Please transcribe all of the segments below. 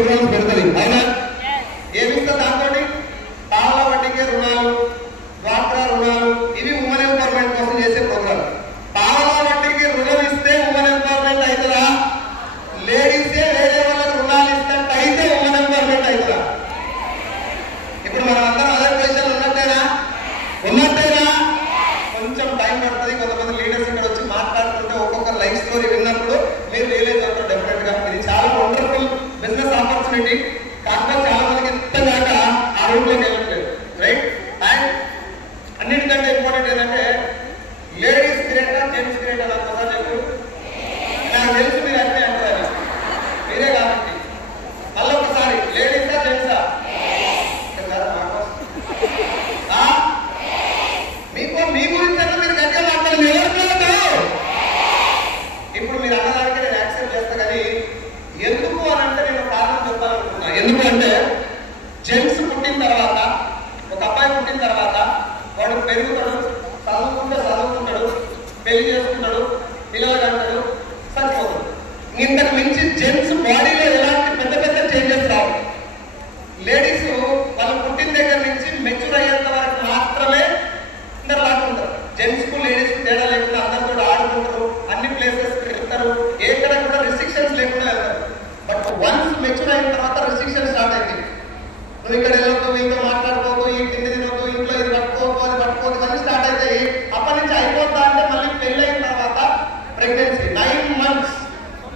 Programmes పెడుతుంది. అవునా? ఏమిస్తా దాంతో పావలా వడ్డీకే రుణాలు, డ్వాక్రా రుణాలు, ఇవి ఉమెన్ ఎంపవర్మెంట్ కోసం చేసే ప్రోగ్రామ్. పావలా వడ్డీకి రుణం ఇస్తే ఉమెన్ ఎంపవర్మెంట్ అవుతుందా? లేడీసే వేరే వాళ్ళకి రుణాలు ఇస్తే అయితే ఉమెన్ ఎంపవర్మెంట్ అవుతుందా? ఇప్పుడు మనం అందరం అదే పొజిషన్ ఉన్నట్టేనా? కొంచెం టైం పడుతుంది. కొంతమంది లీడర్స్ ఇక్కడ వచ్చి మాట్లాడుతుంటే ఒక్కొక్క లైఫ్ స్టోరీ విన్నప్పుడు మీరు రియలైజ్ అవుతారు డెఫినెట్ గా. ఇది చాలా వండర్ఫుల్ బిజినెస్ ఆపర్చునిటీ. కాకపోతే చాలా మందికి ఇంతదాకా ఆ రూట్లోకి వెళ్ళట్లేదు. రైట్? అండ్ అన్నిటికంటే ఇంపార్టెంట్ ఏంటంటే లేడీస్ గ్రేటా జెంట్స్ గ్రేటా నాకు ఒకసారి చెప్పు. నాకు తెలుసు మీరు అన్నీ అంటారు, మీరే కాబట్టి మళ్ళీ ఒకసారి లేడీసా జెంట్సా? మీకు మీ గురించి అన్న మీరు గట్టిగా మాట్లాడాలి. ఇప్పుడు మీరు అన్నదానికి నేను యాక్సెప్ట్ చేస్తా. కానీ ఎందుకు అని అంటే నేను కారణం చెప్పాలనుకుంటున్నా. ఎందుకు అంటే జెంట్స్ పుట్టిన తర్వాత, ఒక అబ్బాయి పుట్టిన తర్వాత వాడు పెరుగుతాడు, చదువుకుంటాడు, పెళ్లి చేసుకుంటాడు, పిల్లలు అంటాడు, చచ్చిపోతాడు. ఇంతకు మించి జెంట్స్ బాడీలో ఎలాంటి పెద్ద పెద్ద చేంజెస్ రావు. లేడీస్ వాళ్ళు పుట్టిన దగ్గర నుంచి మెచ్యూర్ అయ్యేంత వరకు మాత్రమే అందరు లాక్కుంటారు. జెంట్స్ కు లేడీస్ కు తేడా లేకుండా అందరితో ఆడుకుంటారు, అన్ని ప్లేసెస్ వెళ్తారు, ఎక్కడ కూడా రిస్ట్రిక్షన్స్ లేకుండా వెళ్తారు. బట్ వన్స్ మెచ్యూర్ అయిన తర్వాత రిస్ట్రిక్షన్ స్టార్ట్ అయింది. నువ్వు ఇక్కడ వెళ్ళొద్దు, ఇంట్లో మాట్లాడుకోవద్దు, ఈ తిండి తినొద్దు, ఇంట్లో ఇది పట్టుకోవద్దు, అది పట్టుకోవద్దు, ఇవన్నీ స్టార్ట్ అవుతాయి. అప్పటి నుంచి అయిపోతా అంటే మళ్ళీ పెళ్లి అయిన తర్వాత ప్రెగ్నెన్సీ 9 months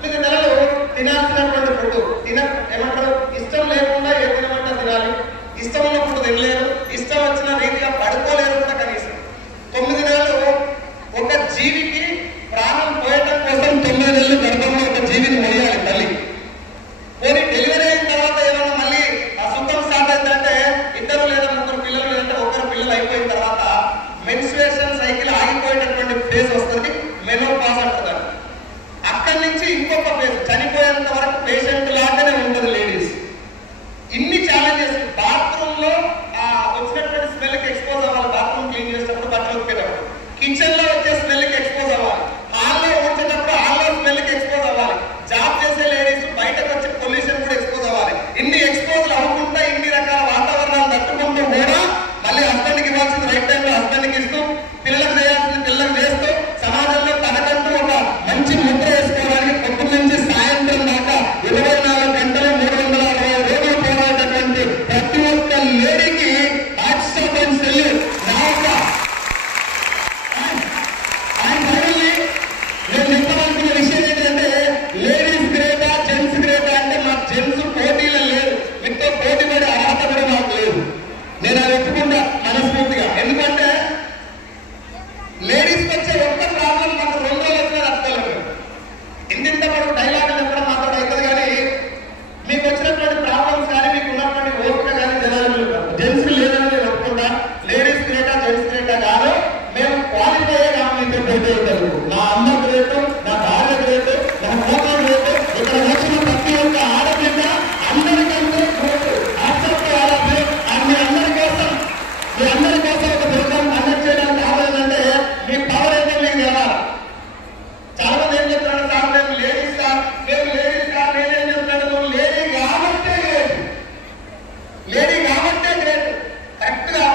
9 నెలలు తినాల్సినటువంటి ఫుడ్ ఏమంటారు, ఇష్టం లేకుండా ఏ తినమంటా తినాలి, ఇష్టం ఉన్నప్పుడు తినలేరు, ఇష్టం వచ్చిన రీతిగా పడుకోలేరు కూడా. కనీసం 9 నెలలు ఒక జీవికి ప్రాణం పోయటం కోసం 9 నెలలు గర్భంలో ఒక జీవిని మొయ్యాలి తల్లి. పోనీ డెలివరీ అయిన తర్వాత ఏమన్నా మళ్ళీ ఆ సుఖం స్టార్ట్ అవుతుందంటే 2 లేదా 3 పిల్లలు, లేదంటే 1 పిల్లలు అయిపోయిన తర్వాత మెన్స్ట్రుయేషన్ సైకిల్ ఆగిపోయేటటువంటి ఫేజ్ వస్తుంది, మెనోపాజ్ అంటారు. అక్కడి నుంచి ఇంకొక ఫేజ్, చనిపోయేంత వరకు పేషెంట్ లాగానే ఉంటుంది లేడీస్. ఇన్ని ఛాలెంజెస్. బాత్రూమ్ లో వచ్చినటువంటి స్మెల్ కి ఎక్స్పోజ్ అవ్వాలి, బాత్రూమ్ క్లీన్ చేసేటప్పుడు, బట్టలు ఉతికేటప్పుడు. కిచెన్ లో వచ్చే స్మెల్ కి ఎక్స్పోజ్ అవ్వాలి, హాల్లో ఊడ్చేటప్పుడు హాల్లో స్మెల్ కి ఎక్స్పోజ్ అవ్వాలి, జాబ్ చేసే లేడీస్ బయటకు వచ్చే పొల్యూషన్ కూడా ఎక్స్పోజ్ అవ్వాలి. ఇన్ని ఎక్స్పోజ్ అవ్వకుండా ఇన్ని రకాల వాతావరణాలు తట్టుకుంటూ కూడా మళ్ళీ హస్బెండ్ కి ఇవ్వాల్సింది రైట్ టైంలో హస్బెండ్ కి ఇస్తూ, పిల్లలకు చేయాల్సింది పిల్లలకు చేస్తూ, సమాజంలో తనకంటూ ఒక మంచి ముద్ర వేసుకోవడానికి పొద్దు నుంచి సాయంత్రం దాకా 24 గంటలు 360 రోజులు పోరాడేటటువంటి ప్రతి ఒక్క లేడీకి నేను చెప్పాలనుకున్న విషయం ఏంటంటే లేడీస్ గ్రేటా జెంట్స్ గ్రేటా అంటే మా జెంట్స్ పోటీలో లేదు, మీతో పోటీ పడే అర్హత కూడా మాకు లేదు. నేను అది ఒప్పుకుంటా మనస్ఫూర్తిగా. ఎందుకంటే లేడీస్కి వచ్చే ఒక్క ప్రాబ్లం మాకు 2 రోజులు వచ్చినా తట్టుకోలేదు. ఇంత వరకు డైలాగులు చెప్పడం మాత్రం అవుతుంది, కానీ మీకు వచ్చినటువంటి ప్రాబ్లమ్స్ కానీ మీకు ఉన్నటువంటి ఓపిక కానీ జనాలు జెంట్స్ లేదని నేను ఒప్పుకుంటా. లేడీస్ గ్రేటా జెంట్స్ గ్రేటా కాదు, మేము క్వాలిఫై కాదు. మీతో పోటీ ఉంటారు. నా అమ్మ గ్రేటు, నా భార్య గ్రేటు, నా కోట గ్రేటు, ఇక్కడ వచ్చిన ప్రతి ఒక్క ఆడబిడ్డ అందరికంటే మీ అందరి కోసం ఒక ప్రోగ్రామ్ కండక్ట్ చేయడానికి కావాలంటే మీ పవర్ ఏంటో మీకు తెలవాలి. చాలా మంది ఏం చెప్తున్నాడు, సార్ మేము లేడీస్ సార్, మేము లేడీస్ సార్, నేనేం చెప్తున్నాడు, నువ్వు లేడీ కాబట్టే గ్రేట్, లేడీ కాబట్టే గ్రేట్. కరెక్ట్ గా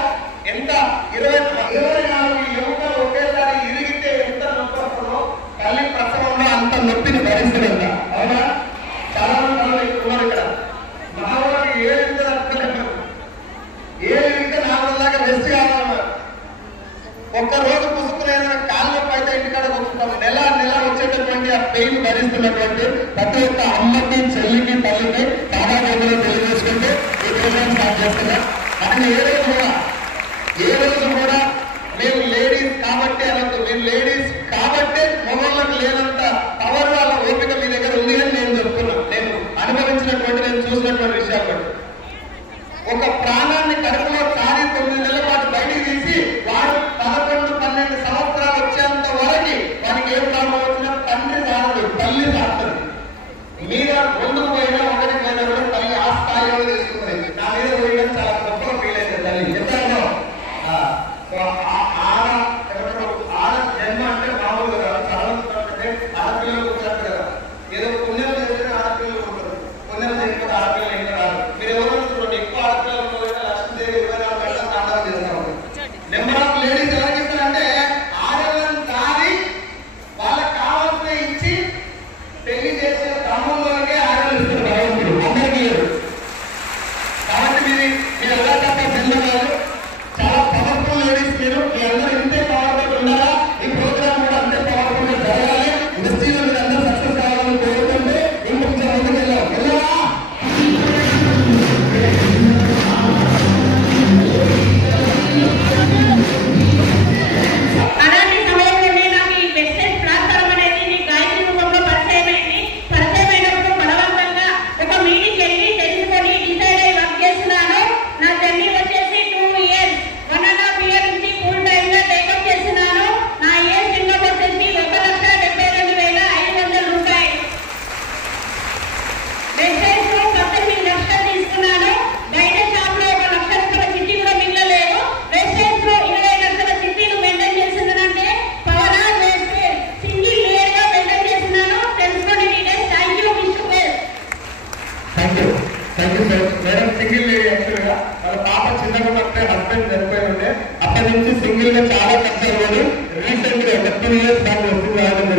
ఎంత 24 ఎముకలు ఒకేసారి ఇరిగితే ఎంత నొప్పి వస్తుందో తల్లి ప్రసవంలో అంత నొప్పిని భరిస్తుందంట. అవునా? చాలా మంది ఉన్నారు ఇక్కడ. మా వాళ్ళకి 7 ఇరిగితే 4 దాకా రెస్ట్ కావాలన్నారు. ఒక్కరోజు పుసుకునే కాళ్ళ నొప్పి అయితే ఇంటికాడ కూర్చుంటాము. నెల వచ్చేటటువంటి ఆ పెయిన్ భరిస్తున్నటువంటి ప్రతి ఒక్క అమ్మకి, చెల్లికి, తల్లికి చాలా రోజులు తెలియజేసుకుంటూ ఈ ప్రోగ్రామ్ స్టార్ట్ చేస్తున్నారు. కానీ ఏ రోజు కూడా మేము లేడీస్ కాబట్టి అనొద్దు. మేము లేడీస్ కాబట్టి మొగళ్ళకి లేనంత పవర్, వాళ్ళ ఓపిక మీ దగ్గర ఉంది అని నేను చెప్తున్నాను. నేను అనుభవించినటువంటి, నేను చూసినటువంటి విషయాలు. ఒక ప్రాణాన్ని కడుపులో సారి 9 నెలల పాటు బయటికి తీసి వాడు 11-12 సంవత్సరాలు వచ్చేంత వరకు వానికి ఏం ప్రాబ్లం వచ్చినా తండ్రి సారదు, తల్లి సాగుతుంది. మీద ముందుకు పోయినా ఒకటి పోయినా కూడా తల్లి ఆ స్థాయిలో తీసుకున్నది. నా మీద పోయినా చాలా గొప్పగా ఫీల్ అయింది తల్లి. ఎంతలో ఆడ జన్మ అంటే మామూలుగా చాలా ఆడపిల్లలు ఉంటారు కదా, ఏదో పుణ్యం చేస్తే ఆడపిల్లలు ఉంటారు, పుణ్యం చేయకపోతే ఆడపిల్లలు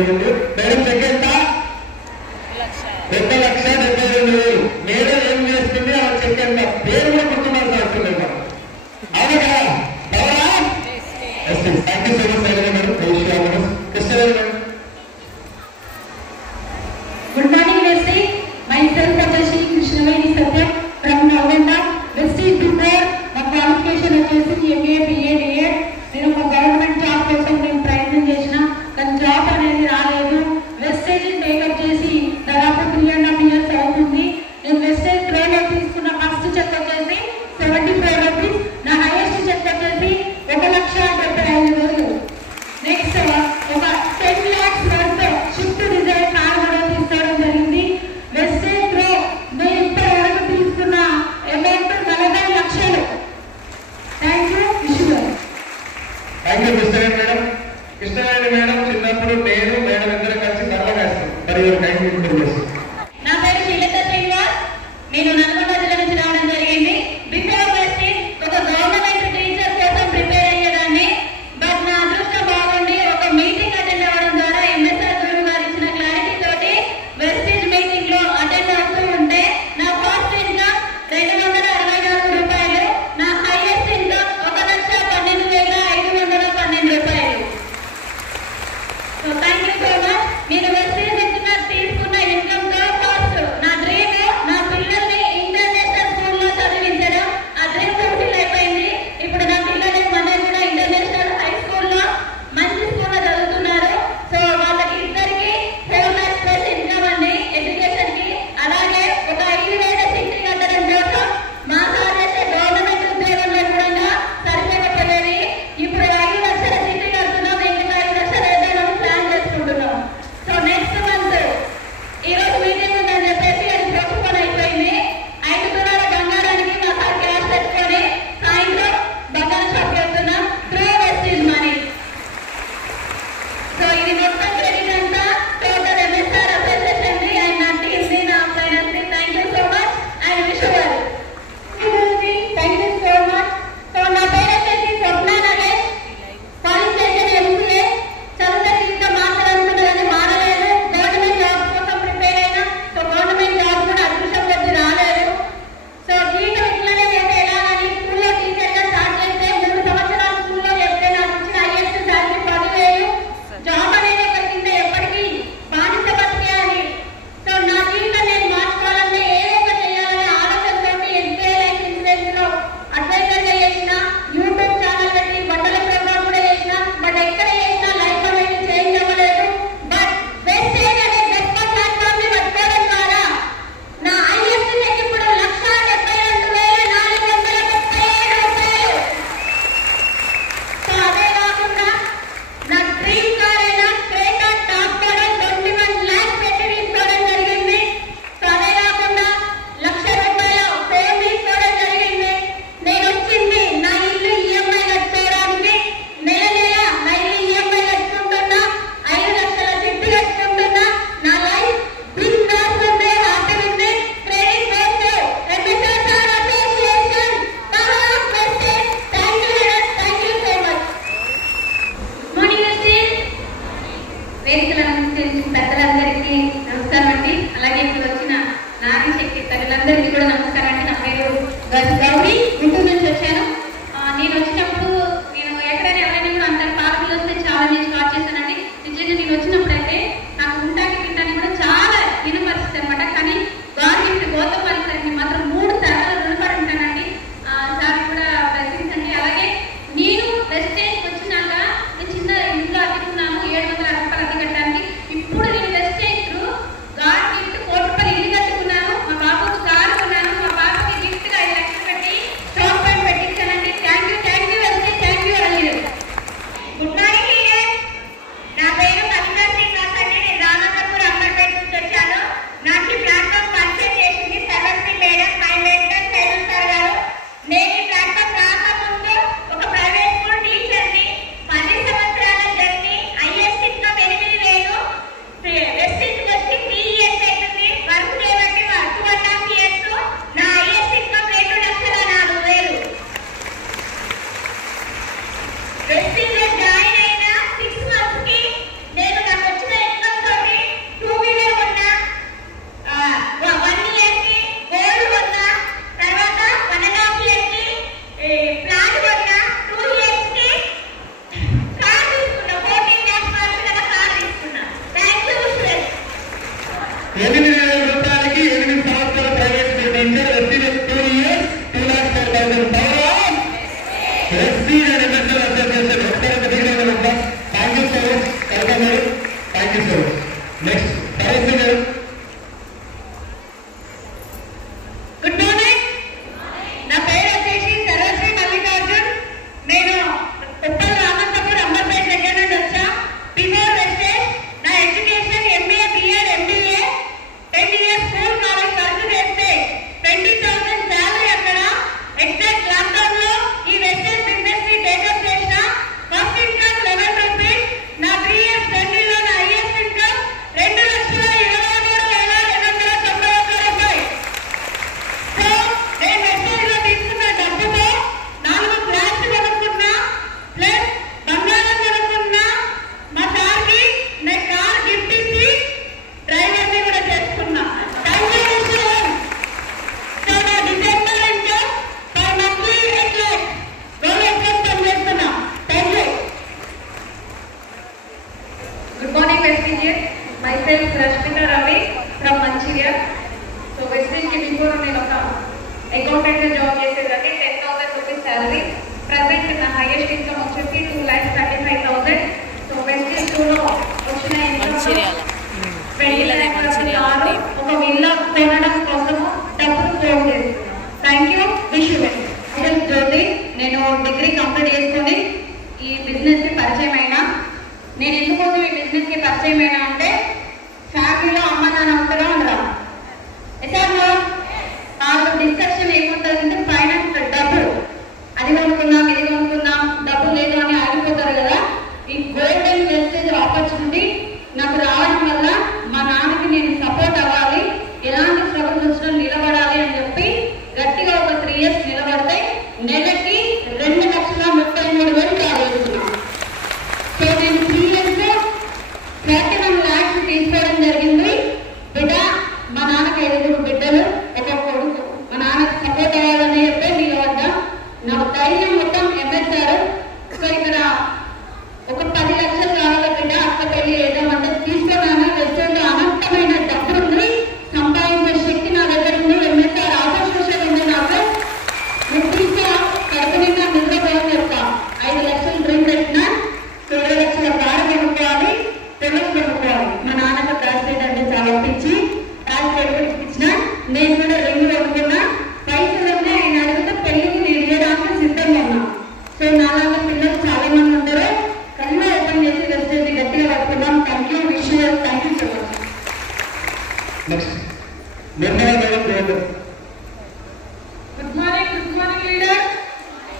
జరిగింది. Madam second 2,72,000. మేడం ఏం చేస్తుంది ఆ సెకండ్ పేరు కూడా గుర్తున్నారు వస్తుంది అవునా? Thank you so much madam. Krishna Good morning, Vestige. Myself, Rajashi Krishnavedi Satya from Navanda. Vestige before my qualification వచ్చేసి MA, BA, DA. నేను ఒక గవర్నమెంట్ జాబ్ కోసం నేను ప్రయత్నం చేసిన కానీ జాబ్ అనేది రాలేదు. వెస్టేజ్ టేకప్ చేసి దాదాపు 3.5 years అవుతుంది. నేను వెస్టేజ్ ప్రోలో తీసుకున్న ఫస్ట్ చెక్ వచ్చేసి 74 rupees. నా హైయెస్ట్ చెక్ వచ్చేసి 1,75,000. నెక్స్ట్ ఒక 10 lakhs worth Swift Dzire car కూడా తీసుకోవడం జరిగింది. వెస్టేజ్ ప్రో నేను ఇప్పటి వరకు తీసుకున్న అమౌంట్ 40 లక్షలు. Thank you Vishnu. Thank you Krishnaveni madam. Krishnaveni madam చిన్నప్పుడు నేను మేడం ఇద్దరు కలిసి సరళ వేస్తాం. మరి థ్యాంక్ యూ చేస్తాం. నా పేరు శీలత శ్రీనివాస్. నేను నల్గొండ జిల్లా నుంచి రావడం జరిగింది. బిఫోర్ వెస్టేజ్ ఒక గవర్నమెంట్ టీచర్ కోసం ప్రిపేర్ అయ్యేదాన్ని. బట్ నా అదృష్టం బాగుండి ఒక మీటింగ్ అటెండ్ అవ్వడం ద్వారా ఎంఎస్ఆర్ గురువు గారు ఇచ్చిన క్లారిటీ తోటి వెస్టేజ్ మీటింగ్ లో అటెండ్ అవుతూ ఉంటే నా ఫస్ట్ ఇన్కమ్ 264 రూపాయలు. నా హైయెస్ట్ ఇన్కమ్ 1,12,512 రూపాయలు. So thank you so much. నేను వెస్టేజ్ తీసుకున్న ఇన్కమ్ తో ఫస్ట్ నా డ్రీమ్ నా పిల్లల్ని ఇంటర్నేషనల్ స్కూల్లో చదివించడం. ఆ డ్రీమ్ ఫుల్ఫిల్ అయిపోయింది. ఇప్పుడు నా పిల్లలు మన కూడా ఇంటర్నేషనల్ హై స్కూల్లో మంచి స్కూల్లో చదువుతున్నారు. సో వాళ్ళకి ఇద్దరికి 4 lakhs ప్లస్ ఇన్కమ్ అండి ఎడ్యుకేషన్ కి. అలాగే ఒక 5,000 చిట్టి కట్టడం కోసం మా సార్ చేసే గవర్నమెంట్ ఉద్యోగంలో కూడా సరిపోకపోయేది. ఇప్పుడు 5 లక్షల చిట్టి కడుతున్నాం. ఇంకా 5 లక్షలు వేద్దామని ప్లాన్ చేసుకుంటున్నాం. సో నెక్స్ట్ మంత్ ఈరోజు మీటింగ్ ఉందని చెప్పేసి అది పోస్ట్పోన్ అయిపోయింది. 5 తులాల బంగారానికి మా సార్ క్యాష్ పెట్టుకొని సాయంత్రం బంగారం షాప్ వెళ్తున్నాం త్రూ వెస్టేజ్ మనీ. సో ఇది మొత్తం క్రెడిట్ అంతా టోటల్ ఎంఎస్ఆర్ అసోసియేషన్ ది అండ్ నా టీమ్ ది నా ఫైనాన్స్ ది. Thank you so much and wish you well. Thank you so much. So నా పేరు వచ్చేసి స్వప్న నగేష్. Qualification MCA. చదువుతే ఇంకా మాట్లాడుతున్నదని మారలేదు. గవర్నమెంట్ జాబ్ కోసం ప్రిపేర్ అయినా. సో గవర్నమెంట్ జాబ్ కూడా అదృష్టం కొద్ది రాలేదు. సో జీవితం ఇట్లనే పోతే ఎలాగని స్కూల్లో టీచర్గా స్టార్ట్ చేస్తే 3 సంవత్సరాలు స్కూల్లో చెప్తే నాకు ఇచ్చిన హైయెస్ట్ శాలరీ 10,000. జాబ్ అనేది ఒకటి ఎప్పటికీ బానిస బతికే అని. సో నా జీవితం నేను మార్చుకోవాలంటే ఏదో ఒక చేయాలనే ఆలోచనతో ఎస్బీఐ లైఫ్ ఇన్సూరెన్స్ లో అడ్వైజర్గా చేసిన, యూట్యూబ్ ఛానల్ పెట్టి బట్టల ప్రోగ్రామ్ కూడా చేసిన. బట్ ఎక్కడ చేసినా లైఫ్ అనేది చేంజ్ అవ్వలేదు. బట్ వెస్టేజ్ అనే బెస్ట్ ప్లాట్ఫామ్ ని పట్టుకోవడం ద్వారా నా హైయెస్ట్ చెక్ ఇప్పుడు 1,72,437 రూపాయలు. సో అదే కాకుండా నా డ్రీమ్ కార్ అయిన క్రేటా టాప్ మోడల్ 21 lakhs పెట్టి తీసుకోవడం జరిగింది. సో అదే కాకుండా 1,00,000 రూపాయల ఫోన్ తీసుకోవడం జరిగింది. నేను వచ్చింది నా ఇల్లు ఈఎంఐ కట్టుకోవడానికి. నెల నెల నా ఇల్లు ఈఎంఐ కట్టుకుంటున్నా. 5 లక్షల చిట్టి కట్టుకుంటున్నా. నా లైఫ్ బిందాస్ ఉంది, హ్యాపీ ఉంది. Credit goes to MSR association power Vestige. Thank you so much. Morning Vestige వేదికల పెద్దలందరికీ నమస్కారం అండి. అలాగే ఇప్పుడు వచ్చిన నారీ శక్తి తల్లులందరికీ కూడా నమస్కారం అండి. నా పేరు గౌరీ, గుంటూరు నుంచి వచ్చాను. నేను వచ్చినప్పుడు నేను ఎక్కడైనా ఎవరైనా కూడా అందరు పార్కులు వస్తే చాలా నేను స్టార్ట్ చేశానండి. నిజంగా నేను వచ్చినప్పుడు అయితే నాకు ఉంటాకి తింటానికి కూడా చాలా వినపరిస్తుంది అనమాట. కానీ గవర్నమెంట్ గౌతమ్ వారి సార్కి మాత్రం 3 తరాలు రుణపడి ఉంటానండి. సార్ కూడా ప్రశ్నించండి. అలాగే నేను వెస్టేజ్ వచ్చినాక నేను చిన్న ఇల్లు అట్టుకున్నాను 700 రూపాయలు అద్దె కట్టడానికి. ఇప్పుడు నేను వెస్టేజ్ త్రూ గాడ్ గిఫ్ట్ 1 కోటి రూపాయలు ఇల్లు కట్టుకున్నాను. మా బాబుకు కారు కొన్నాను. మా బాబుకి గిఫ్ట్ గా 5 లక్షలు పెట్టి షాప్ పెట్టించాను. Thank you sir. Next thank you. Good morning. నా పేరు వచ్చేసి సర్వశ్రీ మల్లికార్జున్. నేను ఉప్పల్ రామసపూర్ అంబర్పేట దగ్గర నుండి వచ్చా. బిఫోర్ వెస్టేజ్ నా education MA BEd MBA 10 years school college work చేస్తే 20,000 శాలరీ అక్కడ. ఎగ్జాక్ట్ లాక్డౌన్ లో ఈ వెస్టేజ్ బిజినెస్ ని టేకప్ చేసిన. First income 11 rupees. నా 3 years జర్నీలో నా హైయెస్ట్ ఇన్కమ్ 2,23,291 రూపాయలు. సో నేను వెస్టేజ్ లో తీసుకున్న డబ్బుతో 4 ఫ్లాట్స్ కొనుక్కున్నా, ప్లస్ బంగారం కొనుక్కున్నా. మా సార్కి నేను కార్ గిఫ్ట్ ఇచ్చి డ్రైవర్ని కూడా చేసుకున్నా. Thank you sir. సో నా December income per monthly 8 lakhs. Government పనిచేస్తున్నా. Thank you. Good morning, Vestige. Myself, Rashmita Ravi from Manchiria. So, Vestige before నేను ఒక అకౌంటెంట్ గా జాబ్ చేసేదాన్ని. 10,000 రూపీస్ శాలరీ. ప్రజెంట్ నా హైయెస్ట్ ఇన్కమ్ వచ్చేసి 2,35,000. సో, Vestige 2లో వచ్చిన ఇన్కమ్ 20 lakhs కారు, ఒక విల్లా కొనడం కోసము డబ్బులు సేవ్ చేస్తున్నాను. Thank you. Wish you well. Jyothi. నేను డిగ్రీ కంప్లీట్ చేసుకొని ఈ బిజినెస్ కి పరిచయం అయినా. నేను ఎందుకోసం ఈ బిజినెస్ కి పరిచయం అయినా అంటే ఫ్యామిలీలో అమ్మ నాన్న ఉంటారా ఉండరా? ఎసార్లో వాళ్ళు డిస్కషన్ ఏముంటుందంటే ఫైనాన్స్ డబ్బులు, అది కొనుక్కుందాం ఇది కొనుక్కుందాం, డబ్బు లేదు అని ఆగిపోతారు కదా. ఈ గోల్డెన్ వెస్టేజ్ ఆపర్చునిటీ నాకు రావడం వల్ల మా నాన్నకి నేను సపోర్ట్ అవ్వాలి, ఎలాంటి స్ట్రగుల్స్ వచ్చినా నిలబడాలి అని చెప్పి గట్టిగా ఒక 3 years నిలబడితే నెలకి 2,33,000 రాబోతున్నాను. సో నేను 3 years 31 lakhs తీసుకోవడం జరిగింది. బిడ్డ, మా నాన్నకి 5 బిడ్డలు, ఒక కొడుకు. మా నాన్నకి సపోర్ట్ అవ్వాలని చెప్పి నిలబడ్డా. నా ధైర్యం మొత్తం ఎంఎస్ఆర్. సో ఇక్కడ ఒక 10 లక్షలు కావాలి బిడ్డ, అక్క పెళ్లి చేద్దామంటే తీసుకున్నాను. రెస్టారెంట్ అనంతమైన డబ్బు ఉంది, సంపాదించే శక్తి నా దగ్గర ఉంది. ఎంఎస్ఆర్ ఆపర్చునిటీ ఉంది నాకు. నువ్వు తీసుకురా, కడుపు నిండా నిద్రపోవని చెప్తా. 5 లక్షలు డ్రీమ్ పెట్టినా, 20 లక్షల కారు కొనుక్కోవాలి, తెలుగు కొనుక్కోవాలి. మా నాన్నకు ట్రాన్స్లేట్ అంటే చాలా పిచ్చి. ట్రాన్స్లేట్ ఇచ్చిన నేను కూడా రింగ్ కొనుక్కున్నా. పైసలు ఉన్నాయి, ఆయన అడిగితే పెళ్లికి నేను చేయడానికి సిద్ధంగా ఉన్నా. సో నాలాగా పిల్లలు చాలా మంది ఉంటారు. కళ్ళు ఓపెన్ చేసి వెస్టేజ్ గట్టిగా పట్టుకున్నాం. Thank you. Wish you well. Thank you so much. Next Nirmala madam gold. Good morning leader.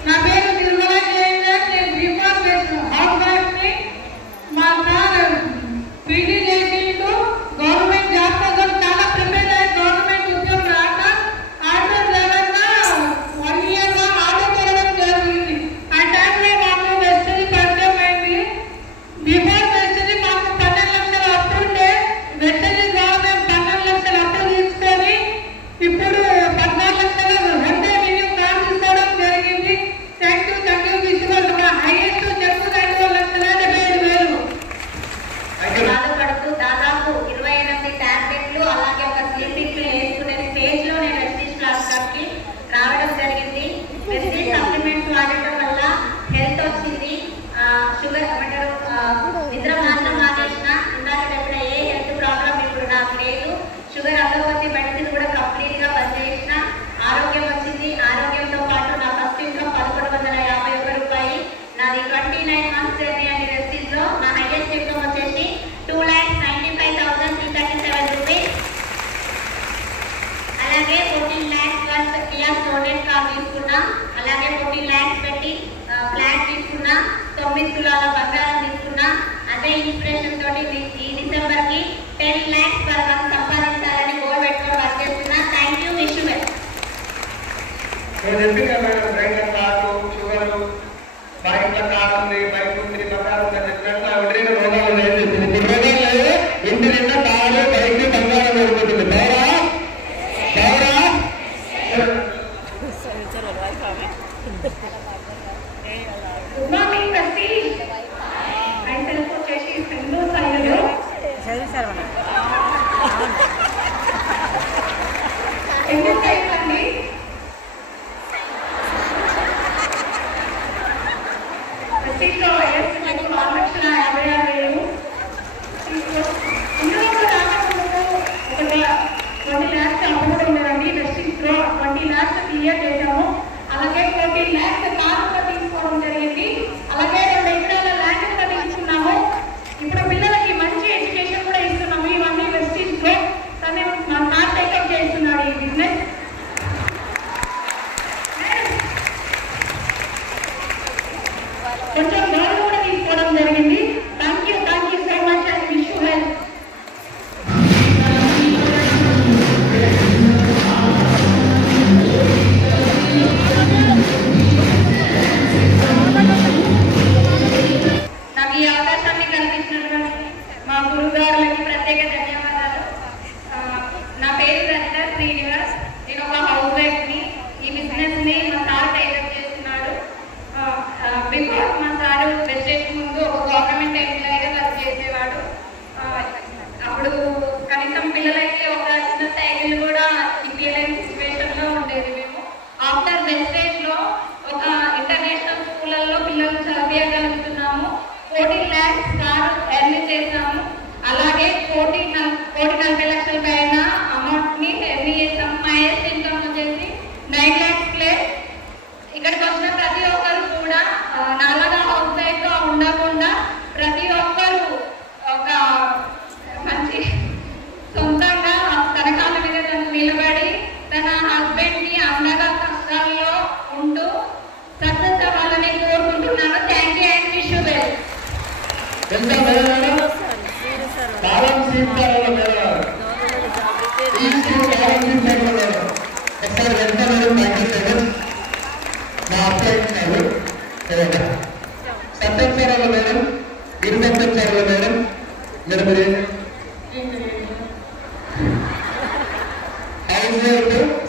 నా పేరు నిర్మలా జయేందర్. నేను బీఫార్మ్ చేసిన హౌస్ వైఫ్ ని. మా సార్ పీజీ చేసిండు. గవర్నమెంట్ జాబ్ కోసం చాలా ప్రిపేర్ అయ్యి గవర్నమెంట్ ఉద్యోగం రాక ఆటో డ్రైవర్ గా 1 year గా ఆటో తిరగడం జరిగింది. ఆ టైంలో మాకు వెస్టేజ్ పరిచయం అయింది. బిఫోర్ వెస్టేజ్ మాకు 12 లక్షల అప్పు ఉంటే వెస్టేజ్ ద్వారా మేము 12 లక్షల అప్పు తీసుకొని ఇప్పుడు 14 లక్షల రెండే మినిమం కార్డ్స్ ఇవ్వడం జరిగింది. Thank you. విశ్వాసం మా హైయెస్ట్ చెప్పు 2,75,000. బాధపడుతూ దాదాపు 28 టాబ్లెట్లు అలాగే ఒక స్లీపింగ్ పిల్ వేసుకునే స్టేజ్ లో నేను వెస్టీజ్ క్లాస్ కి రావడం జరిగింది. వెస్టీజ్ సప్లిమెంట్స్ వాడటం వల్ల హెల్త్ వచ్చింది. షుగర్ ఏమంటారు, నిద్ర మాత్రం మానేసిన. ఇందాక చెప్పిన ఏ హెల్త్ ప్రాబ్లం ఇప్పుడు నాకు లేదు. షుగర్ అలోపతి మెడిసిన్ కూడా కంప్లీట్ గా బంద్ చేసిన. ఆరోగ్యం వచ్చింది. ఆరోగ్యంతో పాటు నా ఫస్ట్ ఇన్కమ్ 1,151 రూపాయలు. నాది 29 months జర్నీ అండి. వెస్టీజ్ లో నా హైయెస్ట్ ఇన్కమ్ వచ్చేసి 2,95,337 రూపీస్. అలాగే 14 lakhs worth Kia Sonet car తీసుకున్నా. అలాగే 14 lakhs పెట్టి ఫ్లాట్ తీసుకున్నా. 9 తులాల బంగారం తీసుకున్నా. అదే ఇన్స్పిరేషన్ తోటి ఈ డిసెంబర్ కి 10 lakhs పర్ మంత్ సంపాదించాలని గోల్ పెట్టుకొని వర్క్ చేస్తున్నా. Thank you. Wish you well. నేను చెప్పిన మేడం రైతు కారు, షుగరు, బైక్ కారు ఉంది, బైక్ ఉంది, బంగారం ఉంది అని చెప్పినట్లు ఎవరైనా రోగాలు లేదు. ఇప్పుడు రోగాలు లేవు. ఇంటి నిండా కారు, బైక్, బంగారం దొరుకుతుంది. బాగా గుడ్ మార్నింగ్ వెస్టీజ్. మైసెల్ఫ్ వచ్చేసి సింధు సాయిలు. ఎందుకు చేయండి వెస్టీజ్లో 6,46,56,000. ఇందులో కూడా రాకపోతే ఒక 20 lakhs అమౌంట్ ఉండదండి. వెస్టింగ్స్లో 20 lakhs క్లియర్ చేశాము. అలాగే 14 lakhs కారు కూడా తీసుకోవడం జరిగింది. అలాగే 2 ఎకరాల ల్యాండ్ కూడా తీసుకున్నాము. ఇప్పుడు పిల్లలకి మంచి ఎడ్యుకేషన్ కూడా ఇస్తున్నాము. ఇవన్నీ వెస్టింగ్స్లో తనే మా సార్ టేకప్ చేస్తున్నాడు ఈ బిజినెస్. కొంచెం లోన్ కూడా తీసుకోవడం జరిగింది. Thank you so much and wish you help. నాకు ఈ అవకాశాన్ని కల్పించినటువంటి మా గురుగారులకి ప్రత్యేక ధన్యవాదాలు. నా పేరు రచన శ్రీనివాస్. నేను ఒక హౌస్ వైఫ్ని. ఈ బిజినెస్ని మా సార్ టేకప్ చేస్తున్నాడు. బిఫోర్ మా సారు వెస్టేజ్ ముందు ఒక గవర్నమెంట్ ఎంప్లాయీగా వర్క్ చేసేవాడు. అప్పుడు కనీసం పిల్లలకి ఒక చిన్న సైకిల్ కూడా ఇప్పించలేని సిచ్యువేషన్లో ఉండేది మేము. ఆఫ్టర్ వెస్టేజ్లో ఒక ఇంటర్నేషనల్ స్కూళ్ళల్లో పిల్లలు చదివించగలుగుతున్నాము. 14 lakhs కారు ఎర్న్ చేసాము. అలాగే 1,40,40,00,000 పైన అమౌంట్ని ఎర్న్ చేసాము. హైయెస్ట్ ఇన్కమ్ వచ్చేసి 9 lakhs ప్లస్. ఇక్కడికి వచ్చిన ప్రతి ఒక్కరు కూడా నాలాగా హౌస్ వైఫ్గా ఉండకుండా ప్రతి ఒక్కరు ఒక మంచి సొంతంగా తన కాళ్ళ మీద నిలబడి తన హస్బెండ్ని అండగా కష్టాల్లో ఉంటూ సక్సెస్ అవ్వాలని కోరుకుంటున్నాను. Thank you and wish you well. సత్యంచారాల మేడం, ఇరు సత్యంచారాల మేడం, మేడం హౌస్ వైఫ్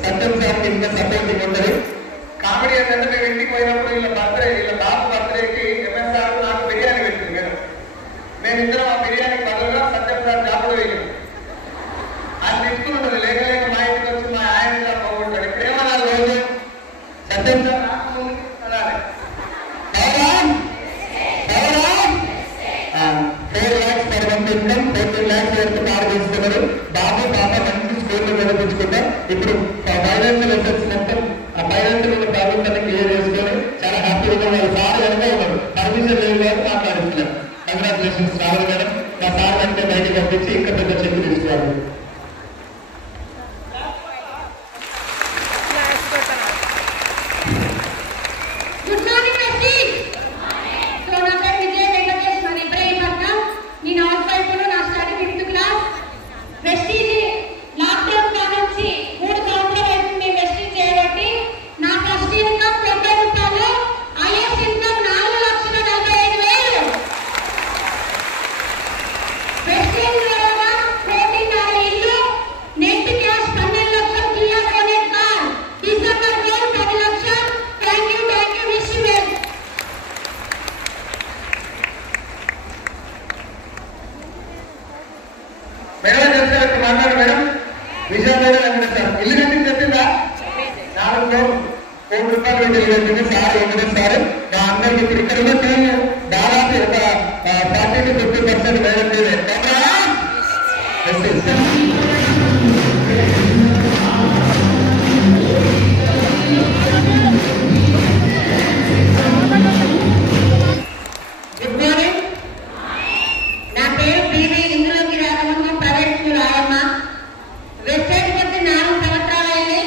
సత్యంచారం ఇంకా సపోర్టింగ్ ఉంటుంది. కామెడీ ఏంటంటే మేము ఇంటికి పోయినప్పుడు వీళ్ళ బాబు బర్త్డేకి ఎంఎస్ఆర్ నాకు బిర్యానీ పెట్టింది మేడం. మేమిద్దరం ఆ బిర్యానీకి బదులుగా సత్యం సార్ జాబ్ కూడా వెళ్ళాం. ఆయన తెచ్చుకుంటుంది లేక మా ఇంటికి వచ్చి మా ఆయన పోగొట్టాడు. ఇక్కడేమన్నా రోజు సత్యం సార్ నాకు ముందు అలానే 4 lakhs per month income, 14 lakhs వరకు కారు తీసుకున్నారు. బాబు పాప మంచి స్కూల్లో చదివించుకుంటా ఇప్పుడు ఫైనాన్షియల్ అసెట్స్ మొత్తం ఆ ఫైనాన్షియల్ ప్రాబ్లమ్స్ అన్ని క్లియర్ చేసుకొని చాలా హ్యాపీగా ఉన్నారు. సార్ వెనక ఉన్నారు, పర్మిషన్ లేదు కాబట్టి మాట్లాడుతున్నారు. కంగ్రాచులేషన్స్ రావాలి మేడం. మా సార్ అంటే బయటకు పంపించి ఇంకా పెద్ద చెక్ తీసుకోవాలి. Good morning Vestige. సో నా పేరు విజయ వెంకటేష్, మరి ఇబ్రహీంపట్నం. నేను హౌస్ వైఫ్, నా study 5th class. Vestige lockdown కానుంచి 3 సంవత్సరాలు అవుతుంది వెస్టీజ్ చేయబట్టి. నా ఫస్ట్ ఇన్కమ్ 90 రూపాయలు, హైయెస్ట్ ఇన్కమ్ 4,45,000. వెస్టీజ్ ద్వారా 14 ఇల్లు, నెట్ క్యాష్ 12 లక్షలు, Kia Sonet car, December goal 10 లక్షలు. Thank you wish you well. Madam చెప్తారు ఇప్పుడు మాట్లాడు మేడం. విజయ మేడం వెంకటేశ్వర ఇల్లు కట్టింది చెప్పిందా? 4 కోట్ల రూపాయలు పెట్టి ఇల్లు కట్టింది సార్ వెంకటేశ్వర. మా అందరికి ఇప్పుడు ఇక్కడ ఉన్న టీం దాదాపు ఒక 40 to 50% మేడం మీదే. Good morning. నా పేరు పివి. ఇందులోకి రాకముందు ప్రైవేట్ స్కూల్ ఆయమ్మ. వెస్టేజ్ వచ్చి 4 సంవత్సరాలు అయింది.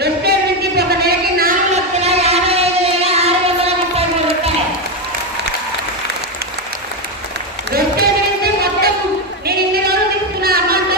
వెస్టేజ్ నుంచి ఒక నెలకి 4,55,633 రూపాయలు. వెస్టేజ్ నుంచి మొత్తం నేను ఇన్ని రోజులు తీసుకున్న అమౌంట్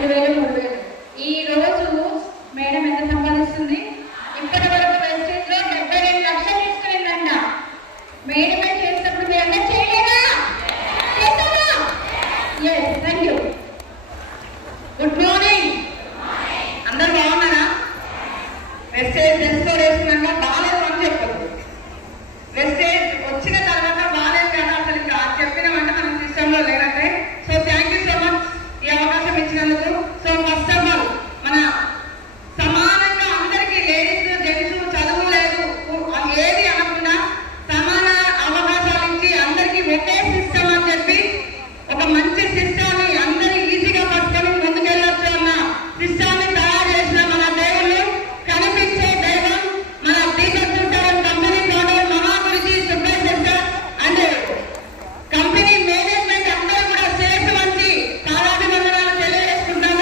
2000, 3000. ఈ రోజు మేడం ఎంత సంపాదిస్తుంది? ఇప్పటి వరకు వెస్టేజ్ లో 72 లక్షలు తీసుకెళ్ళండి. మేడమే చేసినప్పుడు మీరు అందరూ చేయలేదా? చేస్తారా? Yes, thank you. Good morning. అందరు బాగున్నారా? వెస్టేజ్ డ్రెస్ వేసుకున్నాక బాగాలేదు అని చెప్పదు. వెస్టేజ్ వచ్చిన తర్వాత బాగాలేదు కదా అసలు ఇంకా చెప్పిన వెంట మన సిస్టంలో లేదంటే. So thank you so much ఈ అవకాశం ఇచ్చినందుకు. సో ఫస్ట్ ఆఫ్ ఆల్ మన సమానంగా అందరికీ లేడీస్ జెంట్స్ చదువు లేదు ఏది అనకుండా సమాన అవకాశాలు ఇచ్చి అందరికీ ఒకే సిస్టమ్ అని చెప్పి ఒక మంచి సిస్టమ్ ని అందరూ ఈజీగా పట్టుకొని ముందుకెళ్ళొచ్చు అన్న సిస్టమ్ ని తయారు చేసిన మన దేవుళ్ళు, కనిపించే దైవం, మన దీపక్ చుట్టారం company founder Mahaguruji Subbaiah sir and company management అందరూ కూడా శ్రేష్ఠ మంచి పాదాభివందనాలు తెలియజేసుకుంటాము.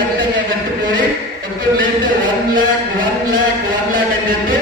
లక్ష్యంగా పెట్టుకొని ఎప్పుడు లేస్తే 1 lakh అని చెప్పి